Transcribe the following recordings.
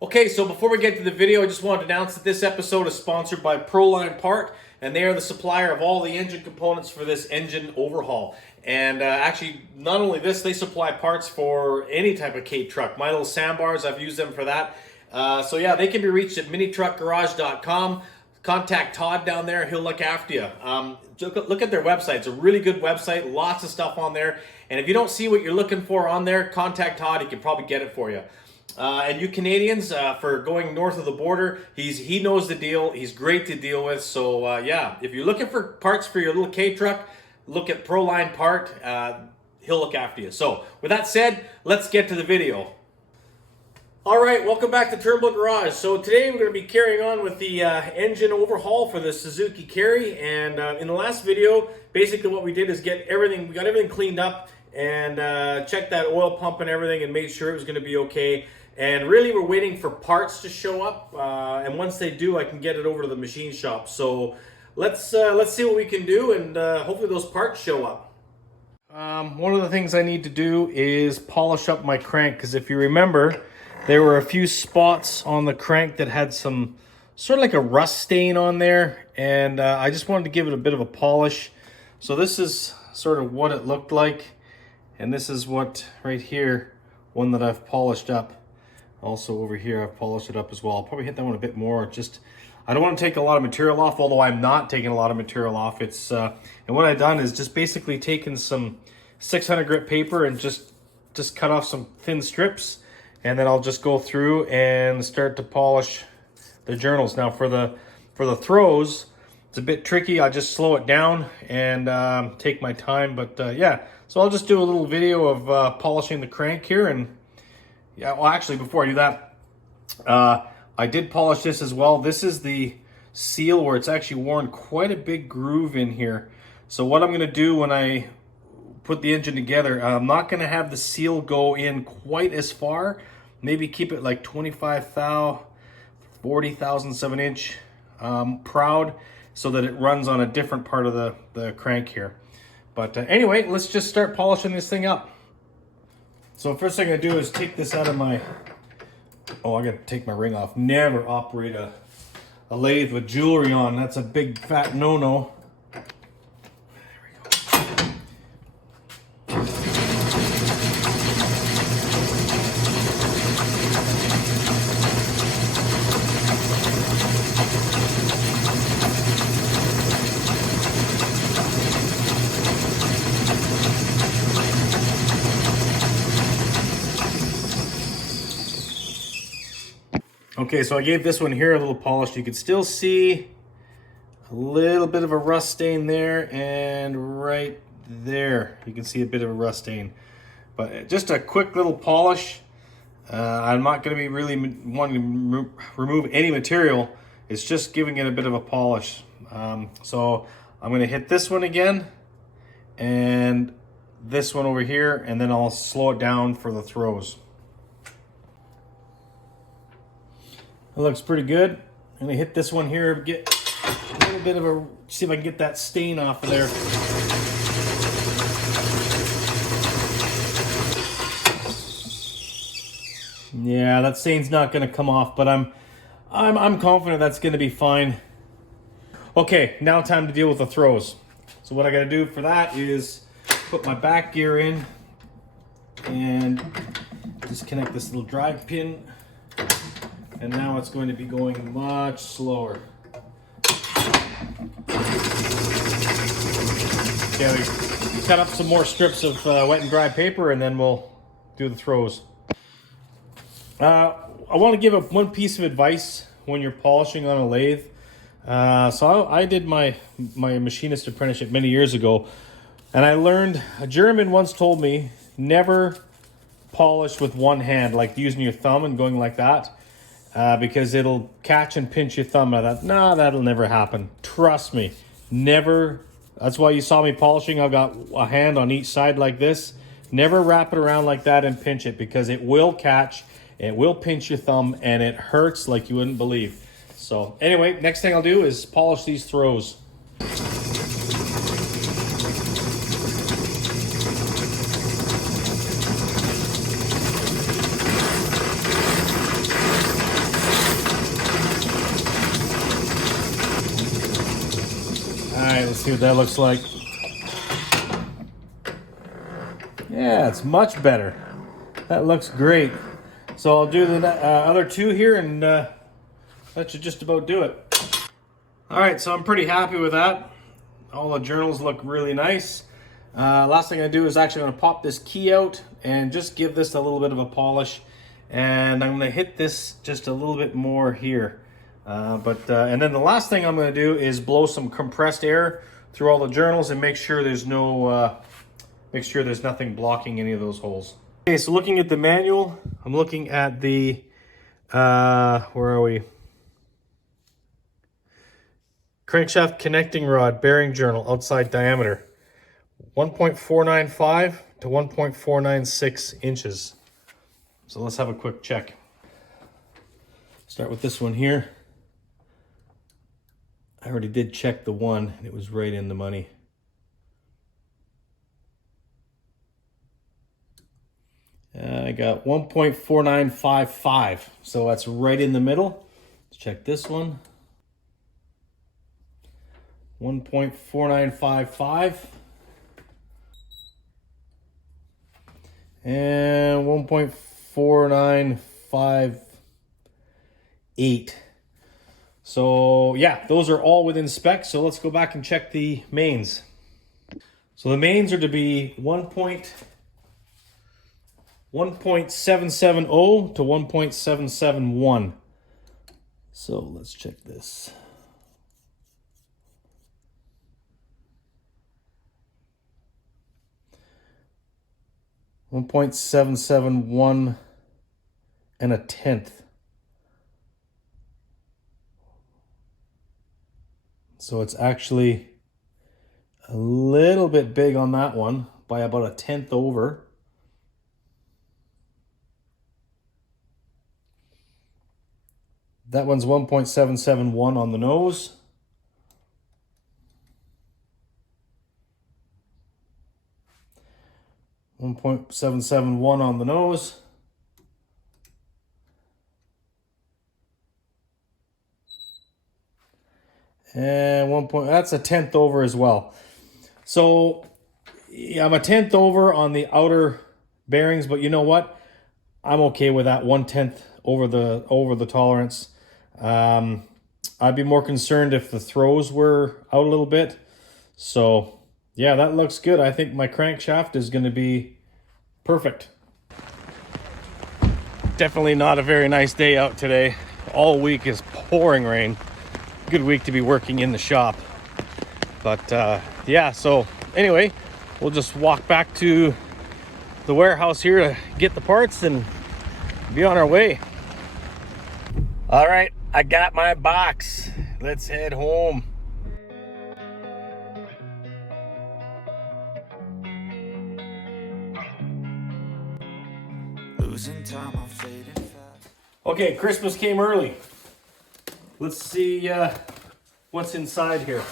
Okay, so before we get to the video, I just wanted to announce that this episode is sponsored by Proline Part, and they are the supplier of all the engine components for this engine overhaul. And actually, not only this, they supply parts for any type of Cape truck. My little sandbars, I've used them for that. So yeah, they can be reached at minitruckgarage.com. Contact Todd down there, he'll look after you. Look at their website, it's a really good website, lots of stuff on there. And if you don't see what you're looking for on there, contact Todd, he can probably get it for you. And you Canadians, for going north of the border, he knows the deal. He's great to deal with. So yeah, if you're looking for parts for your little K truck, look at Proline Part. He'll look after you. So with that said, let's get to the video. All right, welcome back to Turnbull Garage. So today we're going to be carrying on with the engine overhaul for the Suzuki Carry. And in the last video, basically what we did is we got everything cleaned up and checked that oil pump and everything and made sure it was going to be okay. And really, we're waiting for parts to show up, and once they do, I can get it over to the machine shop. So let's see what we can do, and hopefully those parts show up. One of the things I need to do is polish up my crank, because if you remember, there were a few spots on the crank that had some sort of like a rust stain on there, and I just wanted to give it a bit of a polish. So this is sort of what it looked like, and this is what right here, one that I've polished up. Also over here, I've polished it up as well. I'll probably hit that one a bit more. I don't want to take a lot of material off, although I'm not taking a lot of material off. It's and what I've done is just basically taken some 600 grit paper and just cut off some thin strips, and then I'll just go through and start to polish the journals. Now for the throws, it's a bit tricky. I just slow it down and take my time. But yeah, so I'll just do a little video of polishing the crank here. And yeah, well, actually, before I do that, I did polish this as well. This is the seal where it's actually worn quite a big groove in here. So what I'm going to do when I put the engine together, I'm not going to have the seal go in quite as far. Maybe keep it like 25 thou, 40 thousandths of an inch proud, so that it runs on a different part of the crank here. But anyway, let's just start polishing this thing up. So first thing I do is take this out of my, I gotta take my ring off. Never operate a lathe with jewelry on. That's a big fat no-no. Okay, so I gave this one here a little polish. You can still see a little bit of a rust stain there, and right there you can see a bit of a rust stain. But just a quick little polish. I'm not going to be really wanting to remove any material. It's just giving it a bit of a polish. So I'm going to hit this one again and this one over here, and then I'll slow it down for the throws. It looks pretty good. I'm gonna hit this one here, get a little bit of see if I can get that stain off of there. Yeah, that stain's not gonna come off, but I'm confident that's gonna be fine. Okay, now time to deal with the throws. So what I gotta do for that is put my back gear in and disconnect this little drive pin. And now it's going to be going much slower. Okay, we cut up some more strips of wet and dry paper, and then we'll do the throws. I want to give one piece of advice when you're polishing on a lathe. So I did my machinist apprenticeship many years ago, and I learned, a German once told me, never polish with one hand, like using your thumb and going like that. Because it'll catch and pinch your thumb. I thought, nah, that'll never happen. Trust me, never. That's why you saw me polishing. I've got a hand on each side like this. Never wrap it around like that and pinch it, because it will catch, it will pinch your thumb, and it hurts like you wouldn't believe. So anyway, next thing I'll do is polish these throws. Let's see what that looks like. Yeah, it's much better. That looks great. So I'll do the other two here, and that should just about do it. All right, so I'm pretty happy with that. All the journals look really nice. Last thing I do is actually going to pop this key out and just give this a little bit of a polish. And I'm going to hit this just a little bit more here. And then the last thing I'm going to do is blow some compressed air through all the journals and make sure there's nothing blocking any of those holes. Okay, so looking at the manual, I'm looking at the, where are we? Crankshaft connecting rod bearing journal outside diameter, 1.495 to 1.496 inches. So let's have a quick check. Start with this one here. I already did check the one, and it was right in the money. I got 1.4955, so that's right in the middle. Let's check this one. 1.4955 and 1.4958. So yeah, those are all within spec. So let's go back and check the mains. So the mains are to be 1.770 to 1.771. So let's check this. 1.771 and a tenth. So it's actually a little bit big on that one by about a tenth over. That one's 1.771 on the nose. .771 on the nose. And that's a tenth over as well. So yeah, I'm a tenth over on the outer bearings, but you know what? I'm okay with that, 1/10 over the tolerance. I'd be more concerned if the throws were out a little bit. So yeah, that looks good. I think my crankshaft is going to be perfect. Definitely not a very nice day out today. All week is pouring rain. Good week to be working in the shop. But yeah, so anyway, we'll just walk back to the warehouse here to get the parts and be on our way. All right, I got my box. Let's head home. Okay, Christmas came early. Let's see what's inside here.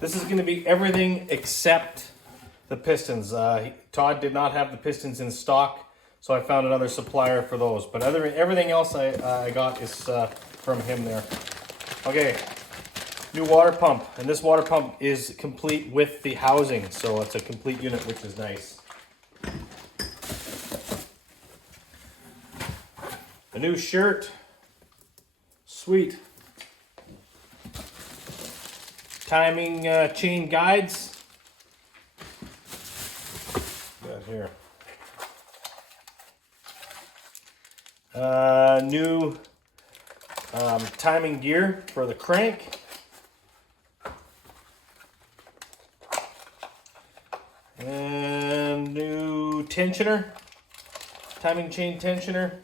This is going to be everything except the pistons. Todd did not have the pistons in stock, so I found another supplier for those. But everything else I got is from him there. Okay, new water pump. And this water pump is complete with the housing, so it's a complete unit, which is nice. A new shirt. Sweet. Timing chain guides. Got here. New timing gear for the crank. And new tensioner. Timing chain tensioner.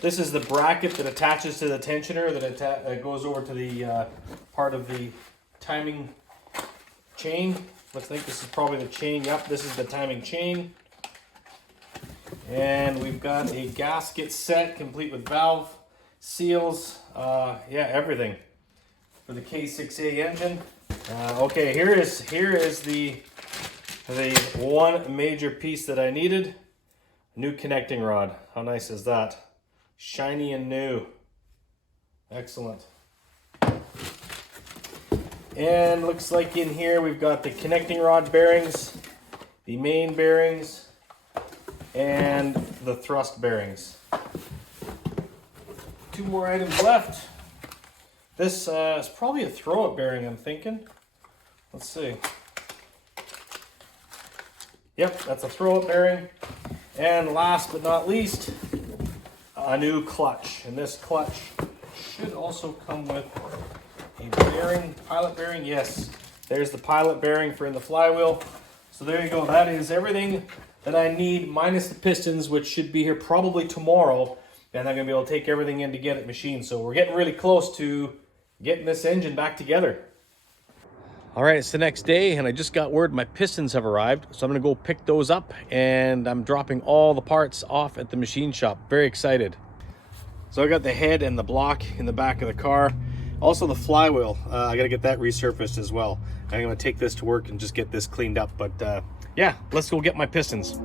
This is the bracket that attaches to the tensioner that goes over to the part of the timing chain. I think this is probably the chain. Yep, this is the timing chain. And we've got a gasket set complete with valve, seals, yeah, everything for the K6A engine. Okay, here is the one major piece that I needed. A new connecting rod. How nice is that? Shiny and new. Excellent. And looks like in here we've got the connecting rod bearings, the main bearings, and the thrust bearings. 2 more items left. This is probably a throw-up bearing, I'm thinking. Let's see. Yep, that's a throw-up bearing. And last but not least, a new clutch. And this clutch should also come with a bearing, pilot bearing. Yes, there's the pilot bearing for in the flywheel. So there you go. That is everything that I need, minus the pistons, which should be here probably tomorrow. And I'm going to be able to take everything in to get it machined. So we're getting really close to getting this engine back together. All right, it's the next day, and I just got word my pistons have arrived. So I'm going to go pick those up, and I'm dropping all the parts off at the machine shop. Very excited. So I got the head and the block in the back of the car. Also the flywheel, I gotta get that resurfaced as well. I'm gonna take this to work and just get this cleaned up. But yeah, let's go get my pistons.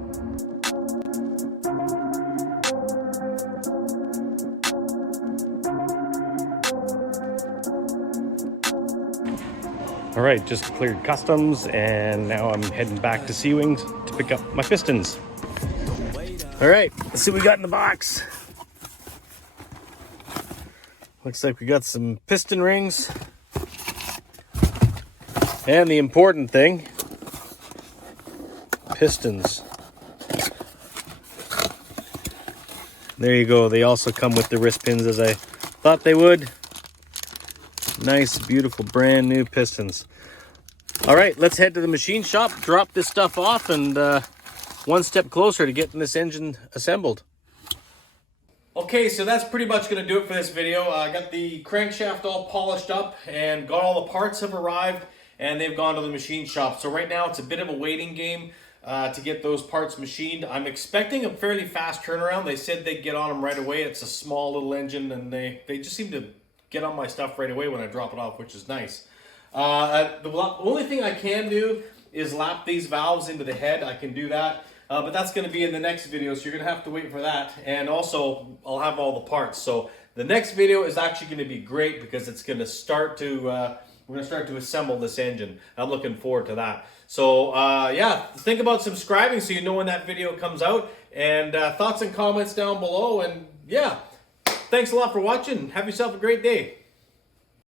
All right, just cleared customs, and now I'm heading back to Sea Wings to pick up my pistons. All right, let's see what we got in the box. Looks like we got some piston rings. And the important thing, pistons. There you go. They also come with the wrist pins as I thought they would. Nice, beautiful, brand new pistons. All right, let's head to the machine shop, drop this stuff off, and one step closer to getting this engine assembled. Okay, so that's pretty much going to do it for this video. I got the crankshaft all polished up and got all the parts have arrived and they've gone to the machine shop. So right now it's a bit of a waiting game to get those parts machined. I'm expecting a fairly fast turnaround. They said they'd get on them right away. It's a small little engine and they just seem to get on my stuff right away when I drop it off, which is nice. The only thing I can do is lap these valves into the head. I can do that. But that's going to be in the next video, so you're going to have to wait for that. And also, I'll have all the parts. So the next video is actually going to be great because it's going to start to, we're going to start to assemble this engine. I'm looking forward to that. So yeah, think about subscribing so you know when that video comes out. And thoughts and comments down below. And yeah, thanks a lot for watching. Have yourself a great day.